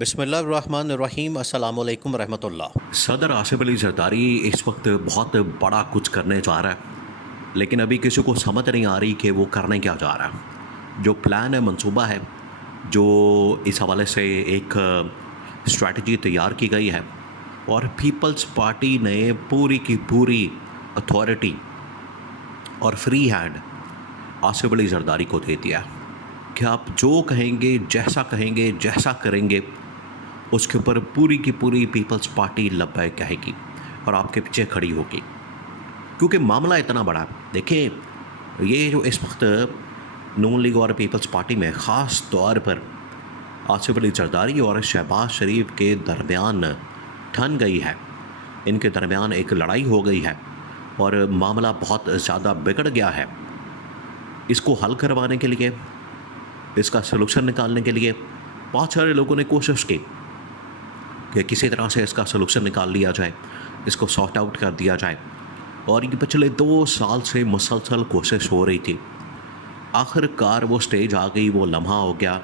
بسم اللہ الرحمن الرحیم، السلام علیکم ورحمۃ اللہ۔ صدر آصف علی زرداری اس وقت بہت بڑا کچھ کرنے جا رہا ہے، لیکن ابھی کسی کو سمجھ نہیں آ رہی کہ وہ کرنے کیا جا رہا ہے۔ جو پلان ہے، منصوبہ ہے، جو اس حوالے سے ایک اسٹریٹجی تیار کی گئی ہے، اور پیپلز پارٹی نے پوری کی پوری اتھارٹی اور فری ہینڈ آصف علی زرداری کو دے دیا کہ آپ جو کہیں گے، جیسا کریں گے، اس کے اوپر پوری کی پوری پیپلز پارٹی لبیک کہے گی اور آپ کے پیچھے کھڑی ہوگی، کیونکہ معاملہ اتنا بڑا ہے۔ دیکھیں، یہ جو اس وقت نون لیگ اور پیپلز پارٹی میں خاص طور پر آصف علی زرداری اور شہباز شریف کے درمیان ٹھن گئی ہے، ان کے درمیان ایک لڑائی ہو گئی ہے اور معاملہ بہت زیادہ بگڑ گیا ہے۔ اس کو حل کروانے کے لیے، اس کا سلوشن نکالنے کے لیے بہت سارے لوگوں نے کوشش کی کہ کسی طرح سے اس کا سلوشن نکال لیا جائے، اس کو سارٹ آؤٹ کر دیا جائے، اور یہ پچھلے 2 سال سے مسلسل کوشش ہو رہی تھی۔ آخر کار وہ سٹیج آ گئی، وہ لمحہ ہو گیا،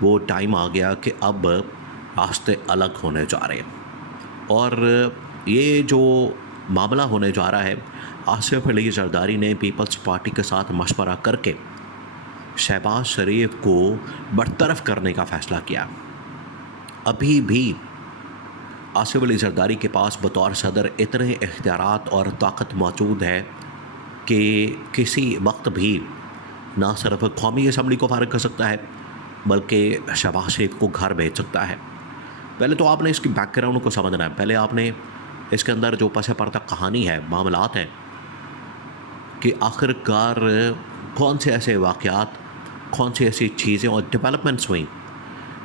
وہ ٹائم آ گیا کہ اب راستے الگ ہونے جا رہے ہیں۔ اور یہ جو معاملہ ہونے جا رہا ہے، آصف علی زرداری نے پیپلز پارٹی کے ساتھ مشورہ کر کے شہباز شریف کو برطرف کرنے کا فیصلہ کیا۔ ابھی بھی آصف علی زرداری کے پاس بطور صدر اتنے اختیارات اور طاقت موجود ہے کہ کسی وقت بھی نہ صرف قومی اسمبلی کو فارغ کر سکتا ہے، بلکہ شہباز شریف کو گھر بھیج سکتا ہے۔ پہلے تو آپ نے اس کی بیک گراؤنڈ کو سمجھنا ہے، پہلے آپ نے اس کے اندر جو پس پردہ کہانی ہے، معاملات ہیں، کہ آخر کار کون سے ایسے واقعات، کون سی ایسی چیزیں اور ڈیولپمنٹس ہوئیں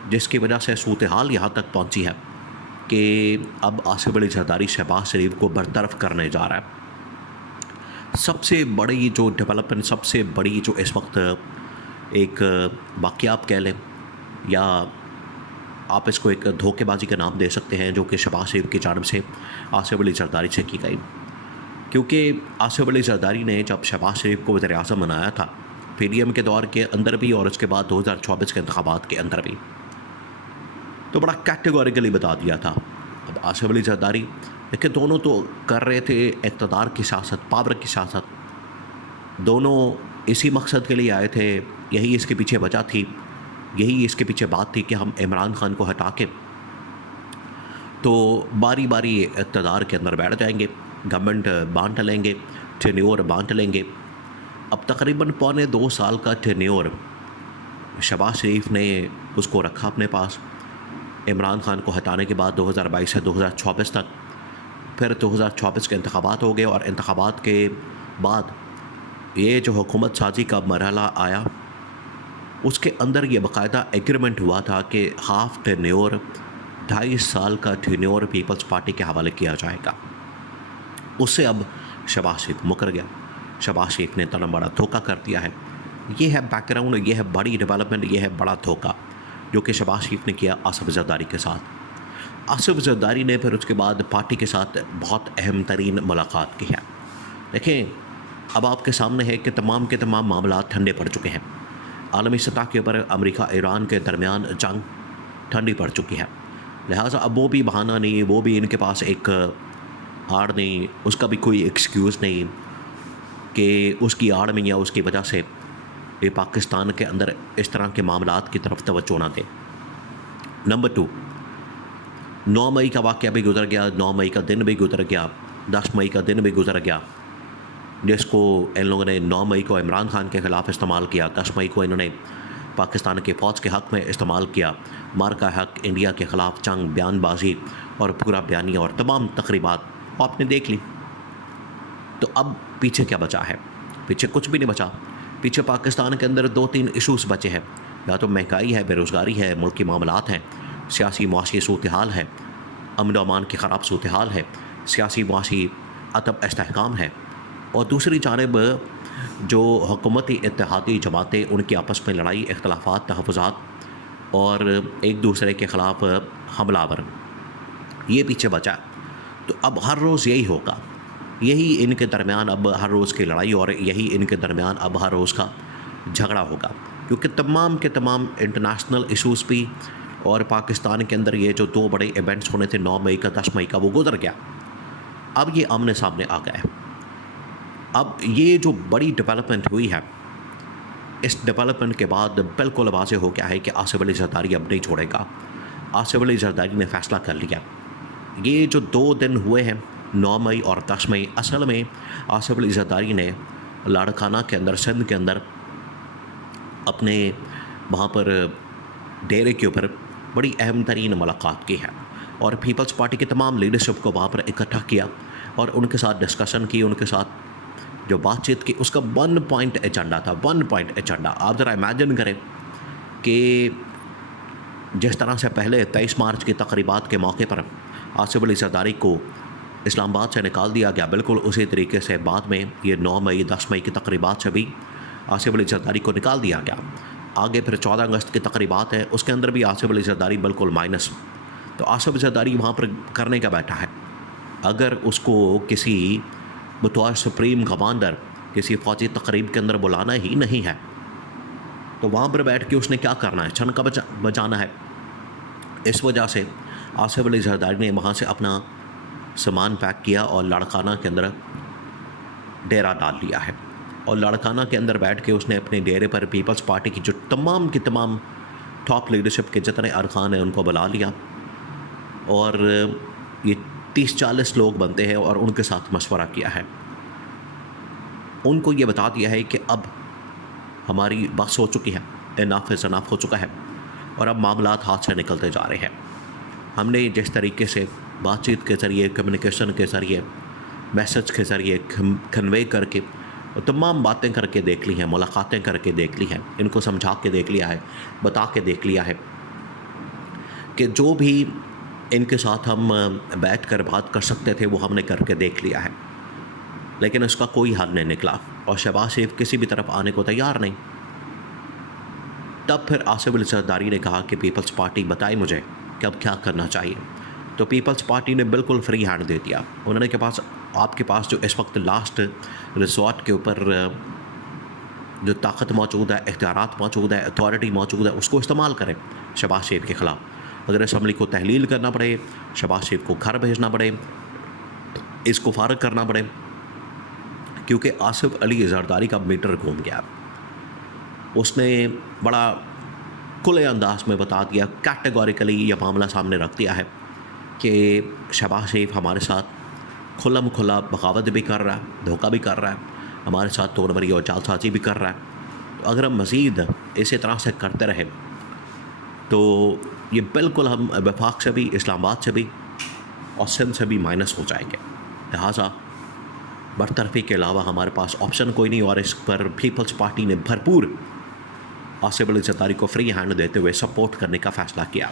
جس کی وجہ سے صورتحال یہاں تک پہنچی ہے کہ اب آصف علی زرداری شہباز شریف کو برطرف کرنے جا رہا ہے۔ سب سے بڑی جو ڈیولپمنٹ، سب سے بڑی جو اس وقت ایک واقعہ آپ کہہ لیں، یا آپ اس کو ایک دھوکے بازی کا نام دے سکتے ہیں، جو کہ شہباز شریف کی جانب سے آصف علی زرداری سے کی گئی، کیونکہ آصف علی زرداری نے جب شہباز شریف کو وزیر اعظم بنایا تھا، پی ڈی ایم کے دور کے اندر بھی اور اس کے بعد 2024 کے انتخابات کے اندر بھی، تو بڑا کیٹیگوریکلی بتا دیا تھا۔ اب آصف علی زرداری دیکھیں، دونوں تو کر رہے تھے اقتدار کی سیاست، پاور کی سیاست، دونوں اسی مقصد کے لیے آئے تھے، یہی اس کے پیچھے وجہ تھی، یہی اس کے پیچھے بات تھی کہ ہم عمران خان کو ہٹا کے تو باری باری اقتدار کے اندر بیٹھ جائیں گے، گورنمنٹ بانٹ لیں گے، ٹینیور بانٹ لیں گے۔ اب تقریباً 2.25 سال کا ٹینیور شہباز شریف نے اس کو رکھا اپنے پاس، عمران خان کو ہٹانے کے بعد 2022 سے 2024 تک، پھر 2024 کے انتخابات ہو گئے، اور انتخابات کے بعد یہ جو حکومت سازی کا مرحلہ آیا، اس کے اندر یہ باقاعدہ ایگریمنٹ ہوا تھا کہ ہاف ٹینیور، 2.5 سال کا ٹینیور پیپلز پارٹی کے حوالے کیا جائے گا۔ اس سے اب شہباز شریف مکر گیا، شہباز شریف نے اتنا بڑا دھوکہ کر دیا ہے۔ یہ ہے بیک گراؤنڈ، یہ ہے بڑی ڈیولپمنٹ، یہ ہے بڑا دھوکہ جو کہ شہباز شریف نے کیا آصف زرداری کے ساتھ۔ آصف زرداری نے پھر اس کے بعد پارٹی کے ساتھ بہت اہم ترین ملاقات کی ہے۔ دیکھیں، اب آپ کے سامنے ہے کہ تمام کے تمام معاملات ٹھنڈے پڑ چکے ہیں۔ عالمی سطح کے اوپر امریکہ ایران کے درمیان جنگ ٹھنڈی پڑ چکی ہے، لہٰذا اب وہ بھی بہانہ نہیں، وہ بھی ان کے پاس ایک آڑ نہیں، اس کا بھی کوئی ایکسکیوز نہیں کہ اس کی آڑ میں یا اس کی وجہ سے یہ پاکستان کے اندر اس طرح کے معاملات کی طرف توجہ نہ دے۔ نمبر 2، 9 مئی کا واقعہ بھی گزر گیا، 9 مئی کا دن بھی گزر گیا، 10 مئی کا دن بھی گزر گیا، جس کو ان لوگوں نے 9 مئی کو عمران خان کے خلاف استعمال کیا، 10 مئی کو انہوں نے پاکستان کے فوج کے حق میں استعمال کیا، مارکا حق انڈیا کے خلاف جنگ، بیان بازی اور پورا بیانیہ اور تمام تقریبات آپ نے دیکھ لی۔ تو اب پیچھے کیا بچا ہے؟ پیچھے کچھ بھی نہیں بچا۔ پیچھے پاکستان کے اندر 2-3 ایشوز بچے ہیں، یا تو مہنگائی ہے، بے روزگاری ہے، ملکی معاملات ہیں، سیاسی معاشی صورتحال ہے، امن و امان کی خراب صورتحال ہے، سیاسی معاشی عدم استحکام ہے، اور دوسری جانب جو حکومتی اتحادی جماعتیں، ان کی آپس میں لڑائی، اختلافات، تحفظات اور ایک دوسرے کے خلاف حملہ آور، یہ پیچھے بچا۔ تو اب ہر روز یہی ہوگا، یہی ان کے درمیان اب ہر روز کی لڑائی، اور یہی ان کے درمیان اب ہر روز کا جھگڑا ہوگا، کیونکہ تمام کے تمام انٹرنیشنل ایشوز بھی اور پاکستان کے اندر یہ جو 2 بڑے ایونٹس ہونے تھے 9 مئی کا 10 مئی کا وہ گزر گیا. اب یہ آمنے سامنے آ گیا ہے. اب یہ جو بڑی ڈیولپمنٹ ہوئی ہے اس ڈیولپمنٹ کے بعد بالکل واضح ہو گیا ہے کہ آصف علی زرداری اب نہیں چھوڑے گا. آصف علی زرداری نے فیصلہ کر لیا. یہ جو 2 دن ہوئے ہیں 9 مئی اور 10 مئی اصل میں آصف علی زرداری نے لاڑکانہ کے اندر سندھ کے اندر اپنے وہاں پر ڈیرے کے اوپر بڑی اہم ترین ملاقات کی ہے اور پیپلز پارٹی کے تمام لیڈرشپ کو وہاں پر اکٹھا کیا اور ان کے ساتھ ڈسکشن کی, ان کے ساتھ جو بات چیت کی. اس کا 1 پوائنٹ ایجنڈا تھا, 1 پوائنٹ ایجنڈا. آپ ذرا امیجن کریں کہ جس طرح سے پہلے 23 مارچ کی تقریبات کے موقع پر آصف علی زرداری کو اسلام آباد سے نکال دیا گیا, بالکل اسی طریقے سے بعد میں یہ 9 مئی 10 مئی کی تقریبات سے بھی آصف علی زرداری کو نکال دیا گیا. آگے پھر 14 اگست کی تقریبات ہیں, اس کے اندر بھی آصف علی زرداری بالکل مائنس. تو آصف زرداری وہاں پر کرنے کا بیٹھا ہے. اگر اس کو کسی بطور سپریم کمانڈر کسی فوجی تقریب کے اندر بلانا ہی نہیں ہے تو وہاں پر بیٹھ کے اس نے کیا کرنا ہے, چھن کا بجانا ہے. اس وجہ سے آصف علی زرداری نے وہاں سے اپنا سامان پیک کیا اور لاڑکانہ کے اندر ڈیرا ڈال لیا ہے. اور لاڑکانہ کے اندر بیٹھ کے اس نے اپنے ڈیرے پر پیپلز پارٹی کی جو تمام کی تمام ٹاپ لیڈرشپ کے جتنے ارکان ہیں ان کو بلا لیا اور یہ 30-40 لوگ بنتے ہیں اور ان کے ساتھ مشورہ کیا ہے. ان کو یہ بتا دیا ہے کہ اب ہماری بس ہو چکی ہے, اناف از اناف ہو چکا ہے اور اب معاملات ہاتھ سے نکلتے جا رہے ہیں. ہم نے جس طریقے سے بات چیت کے ذریعے, کمیونیکیشن کے ذریعے, میسج کے ذریعے کنوے کر کے تمام باتیں کر کے دیکھ لی ہیں, ملاقاتیں کر کے دیکھ لی ہیں, ان کو سمجھا کے دیکھ لیا ہے, بتا کے دیکھ لیا ہے کہ جو بھی ان کے ساتھ ہم بیٹھ کر بات کر سکتے تھے وہ ہم نے کر کے دیکھ لیا ہے. لیکن اس کا کوئی حل نہیں نکلا اور شہباز شریف کسی بھی طرف آنے کو تیار نہیں. تب پھر آصف علی زرداری نے کہا کہ پیپلز پارٹی بتائے مجھے کہ اب کیا کرنا چاہیے. تو پیپلز پارٹی نے بالکل فری ہینڈ دے دیا. انہوں نے آپ کے پاس جو اس وقت لاسٹ ریزورٹ کے اوپر جو طاقت موجود ہے, اختیارات موجود ہے, اتھارٹی موجود ہے, اس کو استعمال کریں شہباز شریف کے خلاف. اگر اسمبلی کو تحلیل کرنا پڑے, شہباز شریف کو گھر بھیجنا پڑے, اس کو فارغ کرنا پڑے, کیونکہ آصف علی زرداری کا میٹر گھوم گیا. اس نے بڑا کھلے انداز میں بتا دیا, کیٹیگوریکلی یہ معاملہ سامنے رکھ دیا ہے کہ شہباز شریف ہمارے ساتھ کھلم کھلا بغاوت بھی کر رہا ہے, دھوکہ بھی کر رہا ہے, ہمارے ساتھ توڑ بری اور جال سازی بھی کر رہا ہے. تو اگر ہم مزید اسی طرح سے کرتے رہے تو یہ بالکل ہم وفاق سے بھی, اسلام آباد سے بھی اور سندھ سے بھی مائنس ہو جائیں گے. لہٰذا برطرفی کے علاوہ ہمارے پاس آپشن کوئی نہیں. اور اس پر پیپلز پارٹی نے بھرپور آصف علی زرداری کو فری ہینڈ دیتے ہوئے سپورٹ کرنے کا فیصلہ کیا.